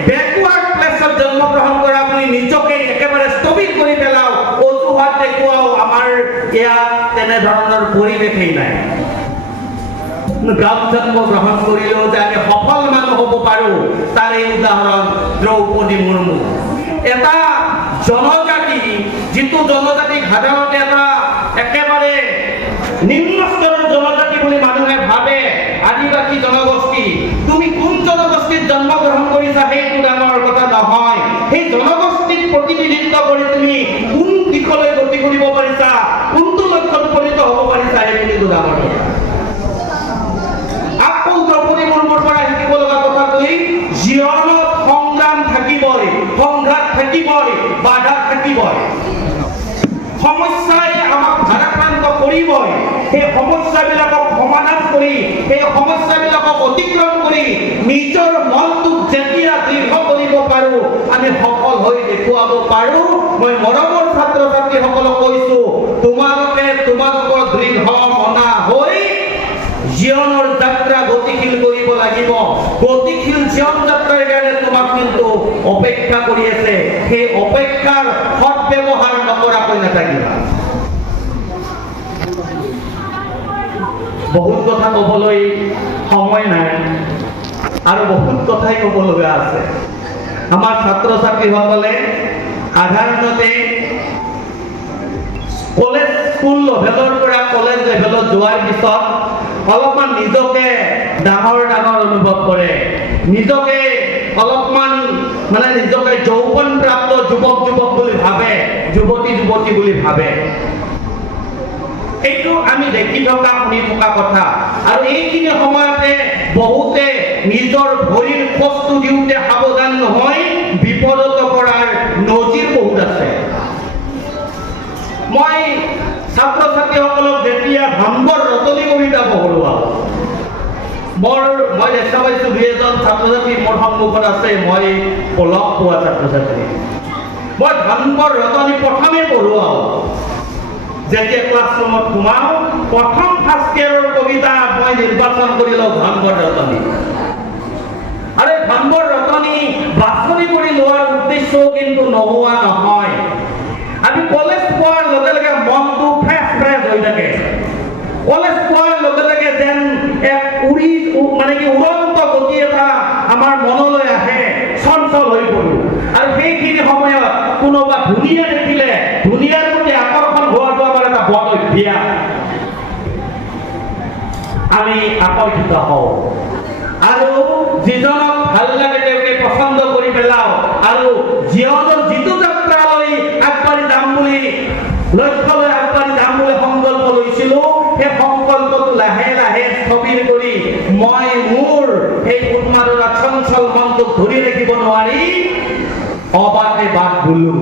বেকৱাৰ্ড প্লেচত জন্ম গ্ৰহণ কৰা বুলি নিজকে একেবাৰে স্থবিৰ কৰি পেলাও, অজুহাত দেখুৱাও, আমাৰ ইয়াত তেনেধৰণৰ পৰিৱেশেই নাই। গাঁৱত জন্ম গ্ৰহণ কৰিলেও যে আমি সফল মানুহ হ'ব পাৰোঁ, তাৰ এই উদাহৰণ দ্ৰৌপদী মুৰ্মু। এটা জনজাতি, যিটো জনজাতিক সাধাৰণতে এটা একেবাৰে নিম্ন স্তৰৰ জনজাতি বুলি মানুহে ভাবে, আদিবাসী জনগোষ্ঠী। তুমি কোন জনগোষ্ঠীত জন্মগ্ৰহণ কৰিছা সেইটো ডাঙৰ কথা নহয়, সেই জনগোষ্ঠীক প্ৰতিনিধিত্ব কৰি তুমি কোন দিশলৈ গতি কৰিব পাৰিছা, কোনটো লক্ষ্যত উপনীত হ'ব পাৰিছা, সেইটো ডাঙৰ কথা। আকৌ দ্ৰৌপদী মুৰ্মুৰ পৰা শিকিব লগা কথাটোৱেই, জীৱনত সংগ্ৰাম থাকিবই, সংঘাত থাকিবই, বাধা থাকিবই। সমস্যাই আমাক ভাৰাক্ৰান্ত কৰিবই। সেই সমস্যাবিলাকক সমাধান কৰি, সেই সমস্যাবিলাকক অতিক্ৰম কৰি নিজৰ মনটোক যেতিয়া দৃঢ় কৰিব পাৰোঁ, আমি সফল হৈ দেখুৱাব পাৰোঁ। মই মৰমৰ ছাত্ৰ ছাত্ৰীসকলক কৈছোঁ, তোমালোকৰ দৃঢ় মনা হৈ জীৱনৰ যাত্ৰা গতিশীল কৰিব লাগিব। গতিশীল জীৱন যাত্ৰাৰ কাৰণে তোমাক কিন্তু অপেক্ষা কৰি আছে। সেই অপেক্ষাৰ সৎব্যৱহাৰ নকৰাকৈ নাথাকিবা। বহুত কথা ক'বলৈ সময় নাই, আৰু বহুত কথাই ক'ব লগা আছে। আমাৰ ছাত্ৰ ছাত্ৰীসকলে সাধাৰণতে কলেজ স্কুল লেভেলৰ পৰা কলেজ লেভেলত যোৱাৰ পিছত অলপমান নিজকে ডাঙৰ ডাঙৰ অনুভৱ কৰে, নিজকে অলপমান নিজকে যৌৱন প্ৰাপ্ত যুৱক বুলি ভাবে, যুৱতী বুলি ভাবে। এইটো আমি দেখি থকা, শুনি থকা কথা। আৰু এইখিনি সময়তে বহুতে নিজৰ ভৰিৰ খোজটো দিওঁতে সাৱধান নহয়, বিপদত পৰাৰ নজিৰ বহুত আছে। মই ছাত্ৰ ছাত্ৰীসকলক যেতিয়া ভাম্বৰ ৰতনী কবিতা পঢ়োৱাওঁ, মই দেখা পাইছোঁ 2 এজন ছাত্ৰ ছাত্ৰী মোৰ সন্মুখত আছে, মই লগ পোৱা ছাত্ৰ ছাত্ৰী। মই ধনবৰ ৰতনী প্ৰথমে পঢ়ুৱাওঁ যেতিয়া ক্লাছৰুমত সোমাওঁ প্ৰথম ফাৰ্ষ্ট ইয়াৰৰ কবিতা মই নিৰ্বাচন কৰি লওঁ ধনবৰ ৰতনী আৰু ধনবৰ ৰতনী বাছনি কৰি লোৱাৰ উদ্দেশ্যও কিন্তু নোহোৱা নহয় আমি কলেজ পোৱাৰ লগে লগে মনটো ফ্ৰেছ হৈ থাকে কলেজ পোৱাৰ লগে লগে যেন এক মানে কি উড়ন্ত গতি এটা আমাৰ মনলৈ আহে চঞ্চল হৈ পৰোঁ আৰু সেইখিনি সময়ত কোনোবা ধুনীয়া দেখিলে ধুনীয়াৰ প্ৰতি আকৰ্ষণ হোৱাটো আমাৰ এটা বদ অভ্যাস আমি আকৰ্ষিত হওঁ আৰু যিজনক ভাল লাগে তেওঁকে পচন্দ কৰি পেলাওঁ আৰু জীৱনৰ যিটো যাত্ৰালৈ আগবাঢ়ি যাম বুলি লক্ষ্যলৈ আগবাঢ়ি যাম বুলি সংকল্প লৈছিলো সেই সংকল্পটো লাহে লাহে স্থবিৰ কৰি মই মোৰ সেই উন্মাদনা চঞ্চল মনটোক ধৰি ৰাখিব নোৱাৰি অবাকে বাট বুলো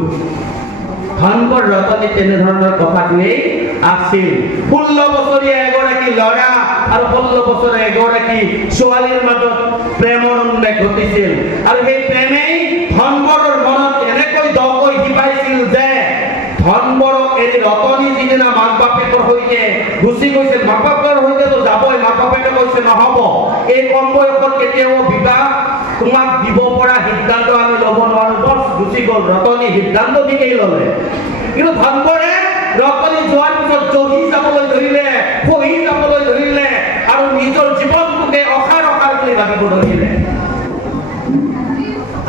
ধনবৰ ৰতনী তেনেধৰণৰ কথাটোৱেই আছিল 16 বছৰীয়া এগৰাকী ল'ৰা আৰু 16 বছৰীয়া এগৰাকী ছোৱালীৰ মাজত প্ৰেমৰ উন্মেষ ঘটিছিল আৰু সেই প্ৰেমেই ধনবৰৰ মনত এনেকৈ দকৈ শিপাইছিল যে ধনবৰক এৰি ৰতনী যিদিনা মাক বাপেকৰ সৈতে গুচি গৈছিল মাক বাপেকৰ সৈতেতো যাবই মাক বাপেকে কৈছে নহ'ব এই কম বয়সত কেতিয়াও বিবাহ তোমাক দিব পৰা সিদ্ধান্ত আমি ল'ব নোৱাৰো বছ গুচি গ'ল ৰতনী সিদ্ধান্ত ঠিকেই ল'লে কিন্তু ধনবৰে ৰতনী যোৱাৰ পিছত জহি যাবলৈ ধৰিলে খহি যাবলৈ ধৰিলে আৰু নিজৰ জীৱনটোকে অসাৰ বুলি ভাবিব ধৰিলে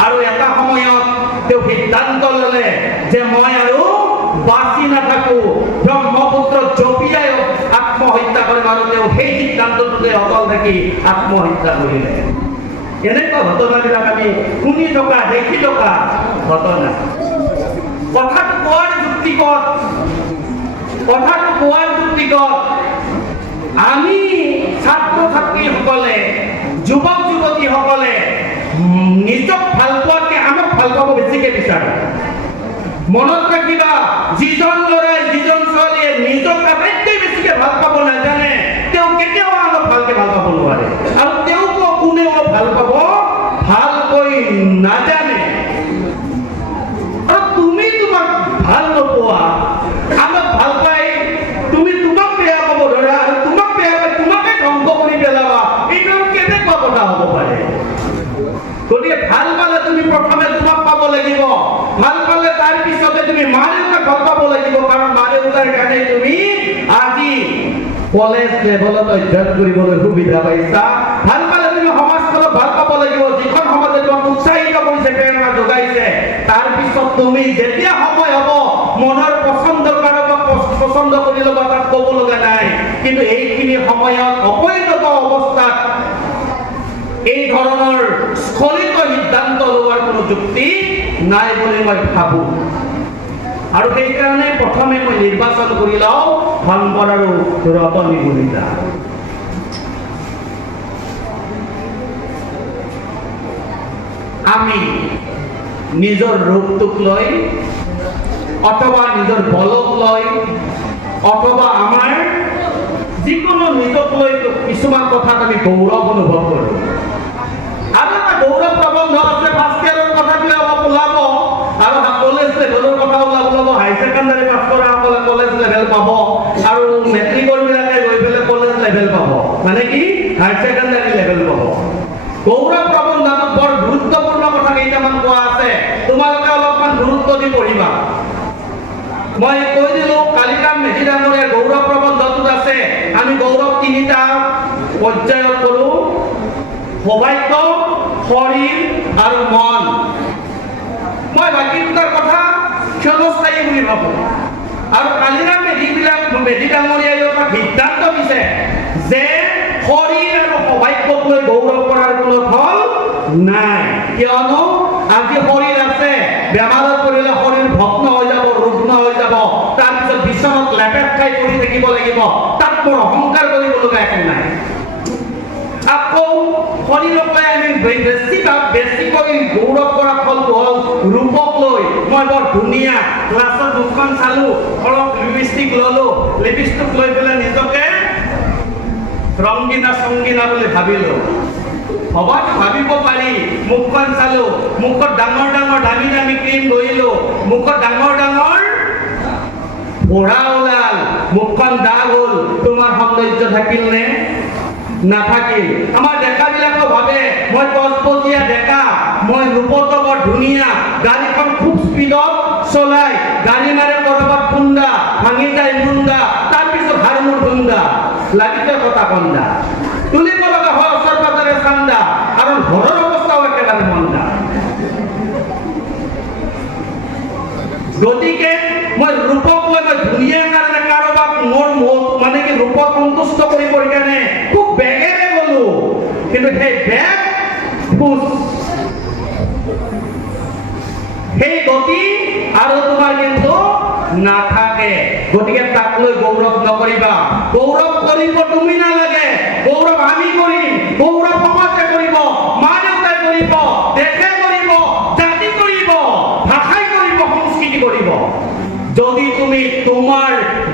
আৰু এটা সময়ত তেওঁ সিদ্ধান্ত ল'লে যে মই আৰু বাচি নাথাকো ব্ৰহ্মপুত্ৰ জপিয়াই আত্মহত্যা কৰিম আৰু তেওঁ সেই সিদ্ধান্তটোতে অটল থাকি আত্মহত্যা কৰিলে এনেকুৱা ঘটনাবিলাক আমি শুনি থকা দেখি থকা ঘটনা কথাটো কোৱাৰ যুক্তিগত আমি ছাত্ৰ ছাত্ৰীসকলে যুৱক যুৱতীসকলে নিজক ভাল পোৱাতকৈ আনক ভাল পাব বেছিকৈ বিচাৰে মনত ৰাখিবা যিজন ল'ৰাই যিজন ছোৱালীয়ে নিজক আটাইতকৈ বেছিকৈ ভাল পাব নাজানে তেওঁ কেতিয়াও আনক ভালকৈ ভাল পাব নোৱাৰে আৰু তেওঁকো কোনেও ভাল পাব ভালকৈ নাজানে আৰু তুমি তোমাক ভাল নোপোৱা আনক ভাল পাই তুমি তোমাক বেয়া পাব ধৰা আৰু তোমাক বেয়া পাই তোমাকে ধ্বংস কৰি পেলাবা এইটো কেনেকুৱা কথা হ'ব পাৰে গতিকে ভাল পালে তুমি প্ৰথমে তোমাক পাব লাগিব ভাল পালে তাৰ পিছতে তুমি মা দেউতাক ভাল পাব লাগিব কাৰণ মা দেউতাৰ কাৰণে তুমি আজি কলেজ লেভেলত অধ্যয়ন কৰিবলৈ সুবিধা পাইছা ভাল পালে তুমি সমাজখনক ভাল পাব লাগিব যিখন সমাজে তোমাক উৎসাহিত কৰিছে প্ৰেৰণা যোগাইছে তাৰ পিছত তুমি যেতিয়া সময় হ'ব মনৰ পছন্দ কাৰোবাক পছন্দ কৰি ল'বা তাত ক'ব লগা নাই কিন্তু এইখিনি সময়ত অপৰিণত অৱস্থাত এই ধৰণৰ স্খলিত সিদ্ধান্ত লোৱাৰ কোনো যুক্তি নাই বুলি মই ভাবোঁ আৰু সেইকাৰণে প্ৰথমে মই নিৰ্বাচন কৰি লওঁ ধনবৰ আৰু ৰতনী কলিতা আমি নিজৰ ৰূপটোক লৈ অথবা নিজৰ বলক লৈ অথবা আমাৰ যিকোনো নিজক লৈ কিছুমান কথাত আমি গৌৰৱ অনুভৱ কৰোঁ আৰু এটা গৌৰৱ প্ৰবন্ধ আছে ফাৰ্ষ্ট ইয়াৰৰ কথাটোৱে অলপ ওলাব আৰু কলেজ লেভেলৰ কথা ওলাব হাই ছেকেণ্ডাৰী পাছ কৰাসকলে কলেজ লেভেল পাব আৰু মেট্ৰিকৰ বিলাকে গৈ পেলাই কলেজ লেভেল পাব মানে কি হাই ছেকেণ্ডাৰী লেভেল পাব গৌৰৱ প্ৰবন্ধটো বৰ গুৰুত্বপূৰ্ণ কথা কেইটামান কোৱা আছে তোমালোকে অলপমান গুৰুত্ব দি পঢ়িবা মই কৈ দিলোঁ কালিৰাম মেধি ডাঙৰীয়াৰ গৌৰৱ প্ৰবন্ধটোত আছে আমি গৌৰৱ তিনিটা পৰ্যায়ত কৰোঁ সৌভাগ্য শৰীৰ আৰু মন মই বাকী দুটাৰ কথা ক্ষণস্থায়ী বুলি ভাবোঁ আৰু কালিৰাম মেধি ডাঙৰীয়াই এটা সিদ্ধান্ত দিছে যে শৰীৰ আৰু সৌভাগ্যক লৈ গৌৰৱ কৰাৰ কোনো ফল নাই কিয়নো আজি শৰীৰ আছে বেমাৰত পৰিলে শৰীৰ ভগ্ন হৈ যাব ৰুগ্ন হৈ যাব তাৰপিছত বিচনাত লেপেট খাই পৰি থাকিব লাগিব তাত মোৰ অহংকাৰ কৰিব লগা একো নাই আকৌ শৰীৰক লৈ আমি বেছিকৈ গৌৰৱ কৰা ফলটো হ'ল ৰূপক লৈ মই বৰ ধুনীয়া ক্লাছত মুখখন চালোঁ অলপ লিপষ্টিক ল'লোঁ লিপষ্টিক লৈ পেলাই নিজকে ৰংগীনা সংগীনা বুলি ভাবিলোঁ হবাত ভাবিব পাৰি মুখখন চালোঁ মুখত ডাঙৰ ডাঙৰ দামী দামী ক্ৰীম ঘঁহিলোঁ মুখত ডাঙৰ ডাঙৰ পোৰা ওলাল, মুখখন দাগ হ'ল, তোমাৰ সৌন্দৰ্য থাকিল নে? নাথাকিল। আমাৰ ডেকাবিলাকে ভাবে মই কচকচীয়া ডেকা, মই ৰূপতো বৰ ধুনীয়া, গাড়ীখন খুব স্পীডত চলাই, গাড়ী মাৰে কৰবাত খুন্দা, ভাঙি যায় মুন্দা, তাৰপিছত হাৰ মোৰ খুন্দা, লাগিছে কথা কন্দা, তুলিব লগা হয় ওচৰ পাজৰে চান্দা, আৰু ঘৰৰ অৱস্থাও একেবাৰে মন্দা। গতিকে মই ৰূপক লৈ মই ধুনীয়া কাৰণে কাৰোবাক মোৰ মানে কি ৰূপক সন্তুষ্ট কৰিবৰ কাৰণে খুব বেগেৰে গলো, কিন্তু সেই বেগ সেই গতি আৰু তোমাৰ কিন্তু নাথাকে। গতিকে তাক লৈ গৌৰৱ নকৰিবা। গৌৰৱ কৰিব তুমি নালাগে, গৌৰৱ আমি কৰিম, গৌৰৱ সমাজে কৰিব, মা দেউতাই কৰিব, দেশে কৰিব, জাতি কৰিব, ভাষাই কৰিব, সংস্কৃতি কৰিব। যদি তুমি তোমাৰ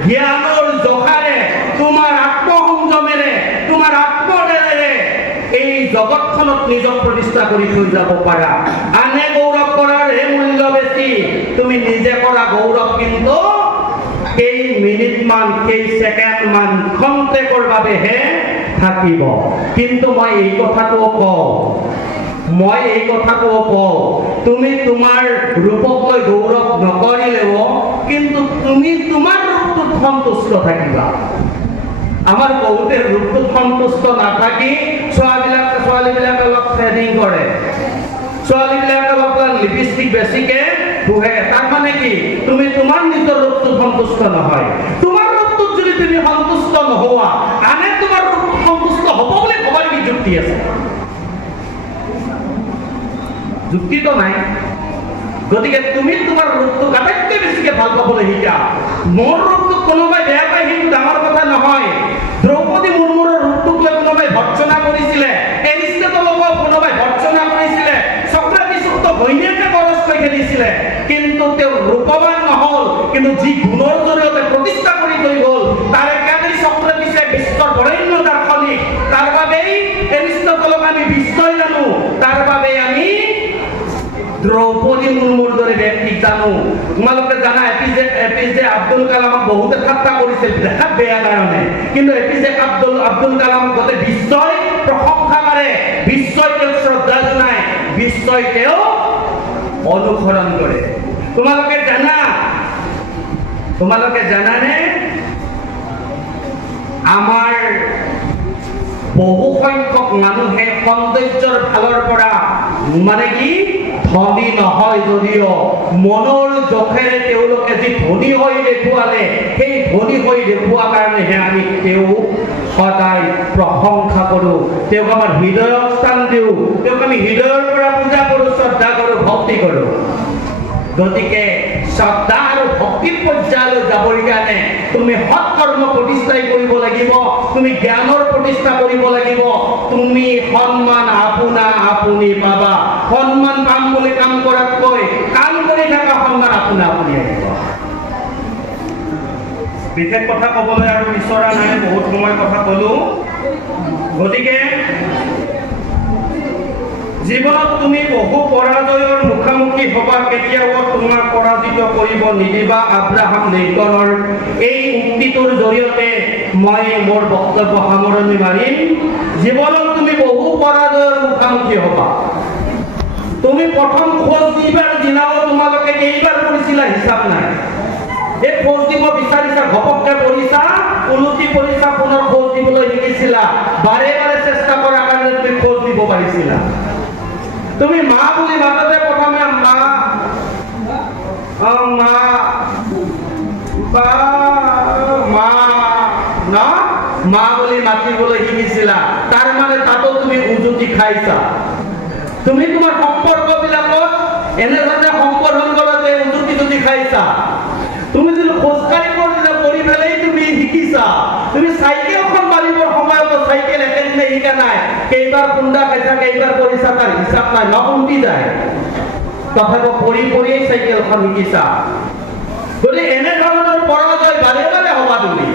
জ্ঞানৰ জোখাৰে, তোমাৰ আত্মসংযমেৰে, তোমাৰ আত্মদেৰে এই জগতখনত নিজক প্ৰতিষ্ঠা কৰি থৈ যাব পাৰা। আনে গৌৰৱ কৰাৰ হে মূল্য বেছি, তুমি নিজে কৰা গৌৰৱ কিন্তু কেই মিনিট মান, কেই ছেকেণ্ড মান, ক্ষন্তেকৰ বাবেহে থাকিব। কিন্তু মই এই কথাটো কওঁ, তুমি তোমাৰ ৰূপক লৈ গৌৰৱ নকৰিলেও কিন্তু তুমি তোমাৰ ৰূপটোত সন্তুষ্ট থাকিবা। আমাৰ বহুতে ৰূপটোত সন্তুষ্ট নাথাকি ছোৱালীবিলাকে অলপ থ্ৰেডিং কৰে, ছোৱালীবিলাকে অলপ লিপষ্টিক বেছিকে ঘঁহে। তাৰ মানে কি? তুমি তোমাৰ নিজৰ ৰূপটোত সন্তুষ্ট নহয়। তোমাৰ ৰূপটোত যদি তুমি সন্তুষ্ট নোহোৱা, আনে তোমাৰ ৰূপটোত সন্তুষ্ট হ'ব বুলি ভবাৰ কি যুক্তি আছে? যুক্তিটো নাই। গতিকে তুমি তোমাৰ ৰূপটোক আটাইতকৈ বেছিকে ভাল পাবলৈ শিকা। মোৰ ৰূপটোক কোনোবাই বেয়া পায় সেইটো ডাঙৰ কথা নহয়। দ্ৰৌপদী মুৰ্মুৰ ৰূপটোক লৈ কোনোবাই ভৰ্ৎসনা কৰিছিলে, এৰিষ্টটলকো কোনোবাই ভৰ্ৎসনা কৰিছিলে, চক্ৰেটিছক ঘৈণীয়েকে গৰজকৈ খেলিছিলে, কিন্তু তেওঁ ৰূপৱান নহল, কিন্তু যি গুণৰ জৰিয়তে প্ৰতিষ্ঠা কৰি থৈ গ'ল, তাৰে কাৰণে চক্ৰেটিছে বিশ্বৰ বৰেণ্য দাৰ্শনিক। তাৰ বাবেই এৰিষ্টটলক আমি বিশ্বই জানো, তাৰ বাবেই আমি দ্ৰৌপদী মুৰ্মুৰ দৰে ব্যক্তিক জানো। তোমালোকে জানা এপিজে আব্দুল কালামক বহুতে ঠাট্টা কৰিছিল দেখাত বেয়া কাৰণে, কিন্তু এপিজে আব্দুল কালাম গোটেই বিশ্বই প্ৰশংসা কৰে, বিশ্বই তেওঁক শ্ৰদ্ধা জনায়, বিশ্বই তেওঁক অনুসৰণ কৰে। তোমালোকে জানানে আমাৰ বহু সংখ্যক মানুহে সৌন্দৰ্যৰ ফালৰ পৰা মানে কি ধনী নহয় যদিও মনৰ জোখেৰে তেওঁলোকে যি ধনী হৈ দেখুৱালে, সেই ধনী হৈ দেখুওৱা কাৰণেহে আমি তেওঁক সদায় প্ৰশংসা কৰোঁ, তেওঁক আমাৰ হৃদয়ত স্থান দিওঁ, তেওঁক আমি হৃদয়ৰ পৰা পূজা কৰোঁ, শ্ৰদ্ধা কৰোঁ, ভক্তি কৰোঁ। গতিকে শ্ৰদ্ধা আৰু ভক্তিৰ পৰ্যায়লৈ যাবৰ কাৰণে তুমি সৎকৰ্ম প্ৰতিষ্ঠাই কৰিব লাগিব, তুমি জ্ঞানৰ প্ৰতিষ্ঠা কৰিব লাগিব, তুমি সন্মান আপুনি পাবা। সন্মান পাম বুলি কাম কৰাতকৈ কাম কৰি থকা সন্মান আপুনি আহিব। বিশেষ কথা ক'বলৈ আৰু বিচৰা নাই, বহুত সময় কথা ক'লো। গতিকে জীৱনত তুমি বহু পৰাজয়ৰ মুখামুখি হবা, কেতিয়াও তোমাক পৰাজিত কৰিব নিদিবা। আব্ৰাহাম লিংকনৰ এই উক্তিটোৰ জৰিয়তে মই মোৰ বক্তব্য সামৰণি মাৰিম। জীৱনত তুমি বহু পৰাজয়ৰ মুখামুখি হবা। তুমি প্ৰথম খোজ দিবাৰ দিনাও তোমালোকে কেইবাৰ কৰিছিলা হিচাপ নাই। এই খোজ দিব বিচাৰিছা, ঘপককে পৰিছা, উলটি পৰিছা, পুনৰ খোজ দিবলৈ শিকিছিলা, বাৰে বাৰে চেষ্টা কৰাৰ কাৰণে তুমি খোজ দিব পাৰিছিলা। তুমি মা বুলি মাততে প্ৰথমে মা বুলি মাতিবলৈ শিকিছিলা, তাৰ মানে তাতো তুমি উজুতি খাইছা। তুমি তোমাৰ সম্পৰ্ক বিলাকত এনেধৰণে সম্পৰ্ক কৰোঁতে উজুতি খাইছা। তুমি যদি খোজকাঢ়িব কৰি পেলাই তুমি শিকিছা, তুমি চাইকেলখন মাৰিবৰ সময়ত চাইকেল একেদিনে শিকা নাই, কেইবাৰ খুন্দা খাইছা, কেইবাৰ কৰিছা, তাৰ হিচাপ নাই, নকমতি যায়। তথাপি পৰিয়েই চাইকেলখন শিকিছা। গতিকে এনেধৰণৰ পৰাজয় বাৰে বাৰে হবা। তুমি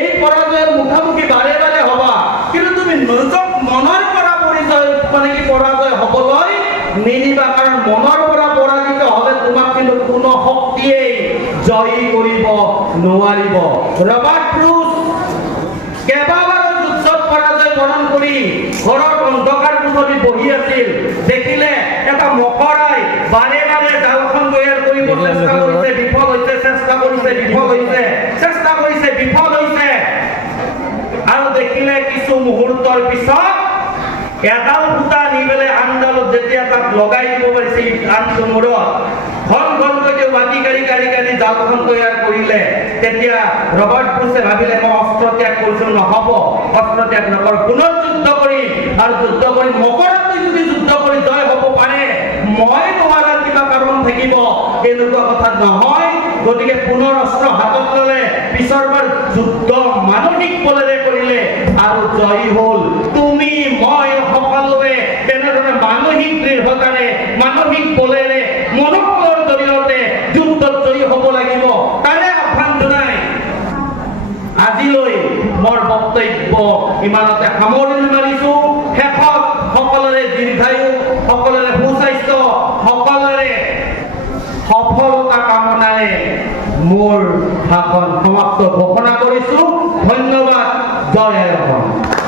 এই পৰাজয়ৰ মুখামুখি বাৰে বাৰে হবা, কিন্তু তুমি নিজক মনৰ পৰা পৰাজয় হবলৈ নিদিবা, কাৰণ মনৰ পৰা পৰাজিত হলে তোমাক কিন্তু কোনো শক্তি নোৱাৰিব। ৰবাৰ্ট ব্ৰুচ কেইবাবাৰো যুদ্ধত পৰাজয় বৰণ কৰি ঘৰত অন্ধকাৰ কোঠৰীত বহি আছিল। দেখিলে এটা মকৰাই বাৰে বাৰে জালখন তৈয়াৰ কৰিব চেষ্টা কৰিছে, বিফল হৈছে, চেষ্টা কৰিছে, বিফল হৈছে, চেষ্টা কৰিছে, বিফল হৈছে। আৰু দেখিলে কিছু মুহূৰ্তৰ পিছত এডাল সূতা নি পেলাই আনডালত যেতিয়া তাক লগাই দিব পাৰিছে আনটো মূৰত, ঘন ঘনকৈ তেওঁ বাতি কাঢ়ি কাঢ়ি কাঢ়ি জালখন তৈয়াৰ কৰিলে। তেতিয়া ৰবাৰ্ট ব্ৰুচে ভাবিলে মই অস্ত্ৰ ত্যাগ কৰিছো, নহ'ব, অস্ত্ৰ ত্যাগ নকৰো, পুনৰ যুদ্ধ কৰিম। আৰু যুদ্ধ কৰি মকৰাতকৈ যদি যুদ্ধ কৰি জয় হ'ব পাৰে, মই নোৱাৰাৰ কিবা কাৰণ থাকিব, এনেকুৱা কথা নহয়। গতিকে পুনৰ অস্ত্ৰ হাতত ল'লে, পিছৰবাৰ যুদ্ধ মানসিক বলেৰে কৰিলে আৰু জয়ী হ'ল। তুমি মই সকলোৱে তেনেধৰণে মানসিক দৃঢ়তাৰে, মানসিক বলেৰে, মনোবলৰ জৰিয়তে যুদ্ধত জয়ী হ'ব লাগিব। তাৰে আহ্বান জনাই আজিলৈ মোৰ বক্তব্য ইমানতে সামৰণি মাৰিছো। শেষত সকলোৰে দীৰ্ঘায়ু, সকলোৰে সুস্বাস্থ্য, সকলোৰে সফলতা কামনাৰে মোৰ ভাষণ সমাপ্ত ঘোষণা কৰিছো। ধন্যবাদ। জয় অসম।